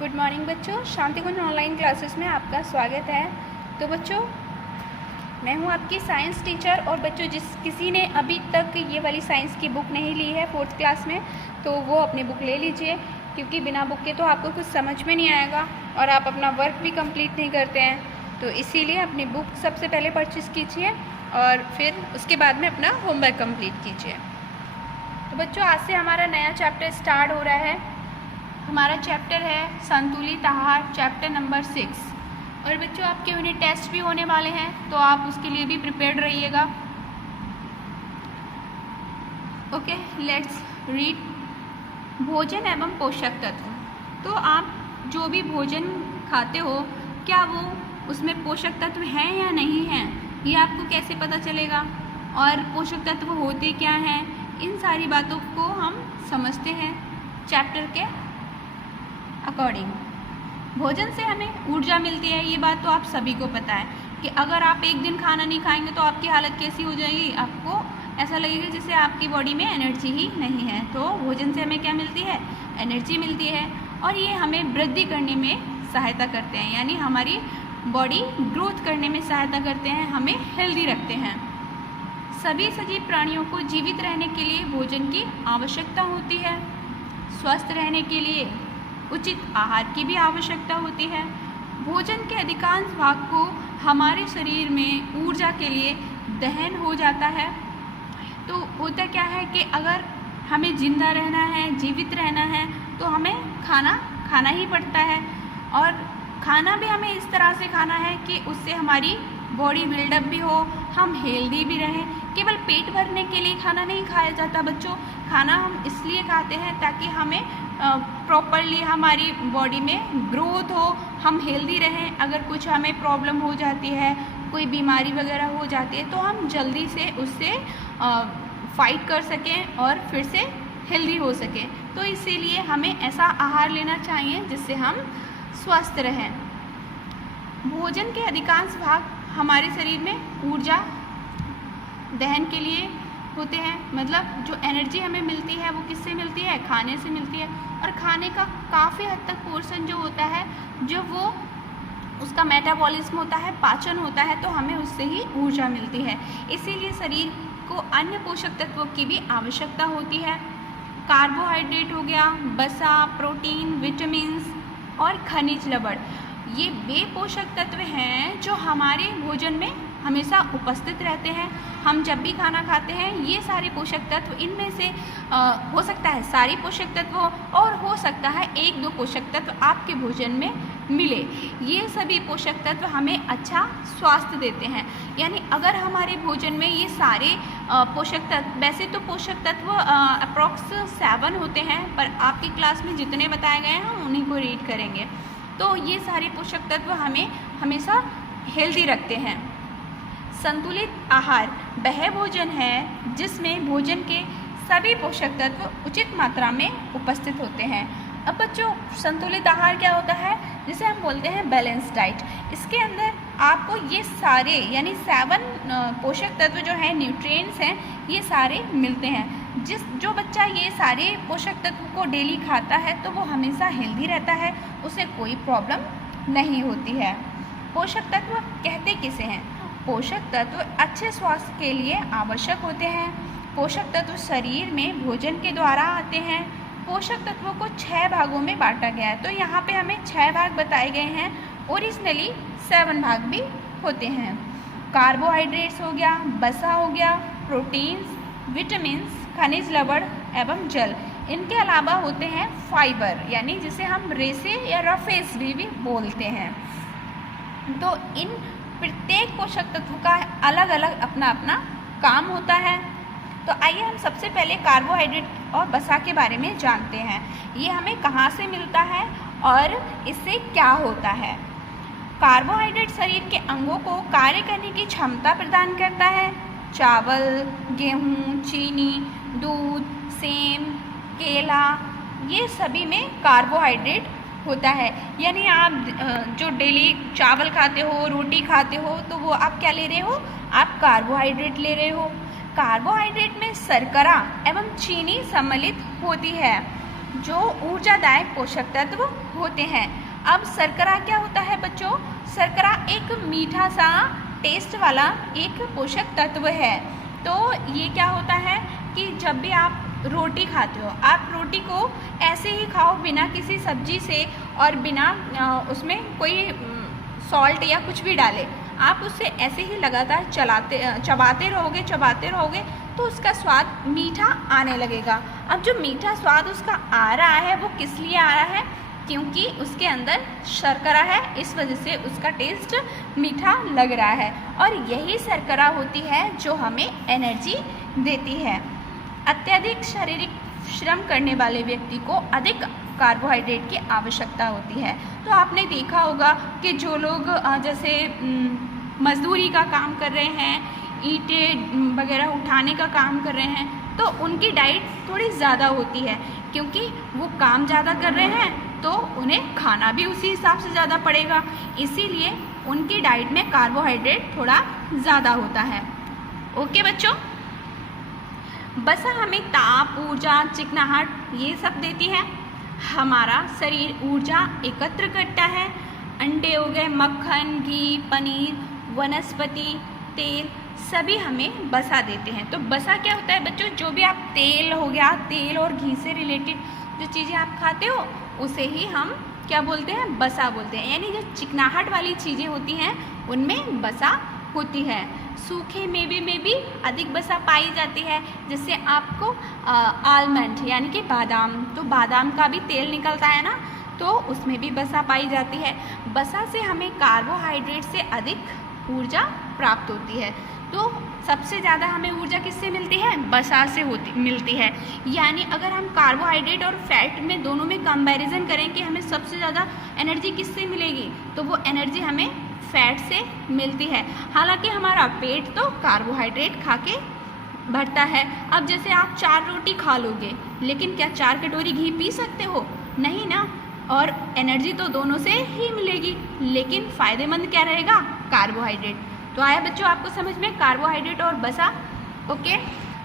Good morning बच्चों, शांति कुंज online classes में आपका स्वागत है। तो बच्चों, मैं हूं आपकी साइंस टीचर और बच्चों किसी ने अभी तक ये वाली साइंस की बुक नहीं ली है 4th क्लास में, तो वो अपनी बुक ले लीजिए, क्योंकि बिना बुक के तो आपको कुछ समझ में नहीं आएगा और आप अपना वर्क भी कंप्लीट नहीं करते हैं। तो इसीलिए अपनी बुक सबसे पहले परचेज़ कीजिए और फिर उसके बाद में अपना होमवर्क कंप्लीट कीजिए। तो बच्चों, आज से हमारा नया चैप्टर स्टार्ट हो रहा है। हमारा चैप्टर है संतुलित आहार, चैप्टर नंबर 6। और बच्चों, आपके यूनिट टेस्ट भी होने वाले हैं, तो आप उसके लिए भी प्रिपेयर्ड रहिएगा। Okay, let's read. भोजन एवं पोषक तत्व। तो आप जो भी भोजन खाते हो, क्या वो उसमें पोषक तत्व हैं या नहीं हैं, ये आपको कैसे पता चलेगा, और पोषक तत्व होते क्या हैं, इन सारी बातों को हम समझते हैं चैप्टर के अकॉर्डिंग। भोजन से हमें ऊर्जा मिलती है, ये बात तो आप सभी को पता है कि अगर आप एक दिन खाना नहीं खाएंगे तो आपकी हालत कैसी हो जाएगी, आपको ऐसा लगेगा जैसे आपकी बॉडी में एनर्जी ही नहीं है। तो भोजन से हमें क्या मिलती है, एनर्जी मिलती है, और ये हमें वृद्धि करने में सहायता करते हैं, यानी हमारी बॉडी ग्रोथ करने में सहायता करते हैं, हमें हेल्दी रखते हैं। सभी सजीव प्राणियों को जीवित रहने के लिए भोजन की आवश्यकता होती है। स्वस्थ रहने के लिए उचित आहार की भी आवश्यकता होती है। भोजन के अधिकांश भाग को हमारे शरीर में ऊर्जा के लिए दहन हो जाता है। तो होता क्या है कि अगर हमें जिंदा रहना है, जीवित रहना है, तो हमें खाना ही पड़ता है, और खाना भी हमें इस तरह से खाना है कि उससे हमारी बॉडी बिल्डअप भी हो, हम हेल्दी भी रहें। केवल पेट भरने के लिए खाना नहीं खाया जाता बच्चों, खाना हम इसलिए खाते हैं ताकि हमें प्रॉपरली हमारी बॉडी में ग्रोथ हो, हम हेल्दी रहें। अगर कुछ हमें प्रॉब्लम हो जाती है, कोई बीमारी वगैरह हो जाती है, तो हम जल्दी से उससे फाइट कर सकें और फिर से हेल्दी हो सकें। तो इसीलिए हमें ऐसा आहार लेना चाहिए जिससे हम स्वस्थ रहें। भोजन के अधिकांश भाग हमारे शरीर में ऊर्जा दहन के लिए होते हैं, मतलब जो एनर्जी हमें मिलती है वो किससे मिलती है, खाने से मिलती है। और खाने का काफ़ी हद तक पोर्शन जो होता है, जो वो उसका मेटाबॉलिज्म होता है, पाचन होता है, तो हमें उससे ही ऊर्जा मिलती है। इसीलिए शरीर को अन्य पोषक तत्वों की भी आवश्यकता होती है। कार्बोहाइड्रेट हो गया, वसा, प्रोटीन, विटामिन्स और खनिज लवण, ये वे पोषक तत्व हैं जो हमारे भोजन में हमेशा उपस्थित रहते हैं। हम जब भी खाना खाते हैं, ये सारे पोषक तत्व, इनमें से हो सकता है सारी पोषक तत्व और हो सकता है 1-2 पोषक तत्व आपके भोजन में मिले। ये सभी पोषक तत्व हमें अच्छा स्वास्थ्य देते हैं। यानी अगर हमारे भोजन में ये सारे पोषक तत्व, वैसे तो पोषक तत्व अप्रॉक्स 7 होते हैं, पर आपकी क्लास में जितने बताए गए हैं हम उन्हीं को रीड करेंगे। तो ये सारे पोषक तत्व हमें हमेशा हेल्दी रखते हैं। संतुलित आहार वह भोजन है जिसमें भोजन के सभी पोषक तत्व उचित मात्रा में उपस्थित होते हैं। अब बच्चों, संतुलित आहार क्या होता है, जिसे हम बोलते हैं बैलेंस डाइट। इसके अंदर आपको ये सारे यानी 7 पोषक तत्व जो हैं, न्यूट्रिएंट्स हैं, ये सारे मिलते हैं। जो बच्चा ये सारे पोषक तत्व को डेली खाता है तो वो हमेशा हेल्दी रहता है, उसे कोई प्रॉब्लम नहीं होती है। पोषक तत्व कहते किसे हैं? पोषक तत्व अच्छे स्वास्थ्य के लिए आवश्यक होते हैं। पोषक तत्व शरीर में भोजन के द्वारा आते हैं। पोषक तत्वों को 6 भागों में बांटा गया है। तो यहाँ पे हमें 6 भाग बताए गए हैं, ओरिजिनली 7 भाग भी होते हैं। कार्बोहाइड्रेट्स हो गया, वसा हो गया, प्रोटीन्स, विटामिन्स, खनिज लवण एवं जल। इनके अलावा होते हैं फाइबर, यानी जिसे हम रेसे या रफेस भी बोलते हैं। तो इन प्रत्येक पोषक तत्व का अलग अलग अपना अपना काम होता है। तो आइए हम सबसे पहले कार्बोहाइड्रेट और वसा के बारे में जानते हैं। ये हमें कहाँ से मिलता है और इससे क्या होता है। कार्बोहाइड्रेट शरीर के अंगों को कार्य करने की क्षमता प्रदान करता है। चावल, गेहूँ, चीनी, दूध, सेम, केला, ये सभी में कार्बोहाइड्रेट होता है। यानी आप जो डेली चावल खाते हो, रोटी खाते हो, तो वो आप क्या ले रहे हो, आप कार्बोहाइड्रेट ले रहे हो। कार्बोहाइड्रेट में शर्करा एवं चीनी सम्मिलित होती है। जो ऊर्जादायक पोषक तत्व होते हैं। अब शर्करा क्या होता है बच्चों? शर्करा एक मीठा सा टेस्ट वाला एक पोषक तत्व है। तो ये क्या होता है कि जब भी आप रोटी खाते हो, आप रोटी को ऐसे ही खाओ बिना किसी सब्जी से और बिना उसमें कोई सॉल्ट या कुछ भी डाले, आप उससे ऐसे ही लगातार चबाते रहोगे तो उसका स्वाद मीठा आने लगेगा। अब जो मीठा स्वाद उसका आ रहा है वो किस लिए आ रहा है? क्योंकि उसके अंदर शर्करा है, इस वजह से उसका टेस्ट मीठा लग रहा है। और यही शर्करा होती है जो हमें एनर्जी देती है। अत्यधिक शारीरिक श्रम करने वाले व्यक्ति को अधिक कार्बोहाइड्रेट की आवश्यकता होती है। तो आपने देखा होगा कि जो लोग जैसे मजदूरी का काम कर रहे हैं, ईंटें वगैरह उठाने का काम कर रहे हैं, तो उनकी डाइट थोड़ी ज़्यादा होती है, क्योंकि वो काम ज़्यादा कर रहे हैं तो उन्हें खाना भी उसी हिसाब से ज़्यादा पड़ेगा, इसीलिए उनकी डाइट में कार्बोहाइड्रेट थोड़ा ज़्यादा होता है। ओके बच्चों, वसा हमें ताप, ऊर्जा, चिकनाहट ये सब देती है। हमारा शरीर ऊर्जा एकत्र करता है। अंडे हो गए, मक्खन, घी, पनीर, वनस्पति तेल सभी हमें वसा देते हैं। तो वसा क्या होता है बच्चों? जो भी आप तेल हो गया, तेल और घी से रिलेटेड जो चीज़ें आप खाते हो उसे ही हम क्या बोलते हैं? वसा बोलते हैं। यानी जो चिकनाहट वाली चीज़ें होती हैं उनमें वसा होती है। सूखे मेवे में भी अधिक वसा पाई जाती है। जैसे आपको आलमंड यानी कि बादाम, तो बादाम का भी तेल निकलता है ना, तो उसमें भी वसा पाई जाती है। वसा से हमें कार्बोहाइड्रेट से अधिक ऊर्जा प्राप्त होती है। तो सबसे ज़्यादा हमें ऊर्जा किससे मिलती है? वसा से मिलती है। यानी अगर हम कार्बोहाइड्रेट और फैट में दोनों में कंपैरिजन करें कि हमें सबसे ज़्यादा एनर्जी किससे मिलेगी, तो वो एनर्जी हमें फैट से मिलती है। हालांकि हमारा पेट तो कार्बोहाइड्रेट खा के भरता है। अब जैसे आप 4 रोटी खा लोगे, लेकिन क्या 4 कटोरी घी पी सकते हो? नहीं ना। और एनर्जी तो दोनों से ही मिलेगी, लेकिन फ़ायदेमंद क्या रहेगा? कार्बोहाइड्रेट। तो आया बच्चों आपको समझ में कार्बोहाइड्रेट और वसा? ओके,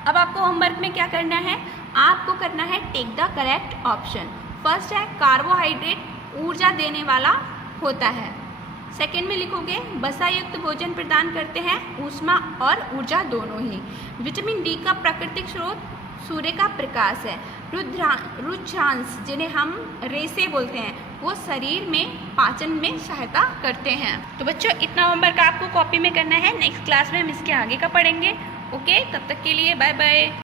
अब आपको होमवर्क में क्या करना है? आपको करना है take the correct option. First है कार्बोहाइड्रेट ऊर्जा देने वाला होता है। सेकेंड में लिखोगे वसा युक्त भोजन प्रदान करते हैं ऊष्मा और ऊर्जा दोनों ही। विटामिन डी का प्राकृतिक स्रोत सूर्य का प्रकाश है। रुद्रांश जिन्हें हम रेसे बोलते हैं, वो शरीर में पाचन में सहायता करते हैं। तो बच्चों इतना होमवर्क आपको कॉपी में करना है। नेक्स्ट क्लास में हम इसके आगे का पढ़ेंगे। ओके, तब तक के लिए बाय बाय।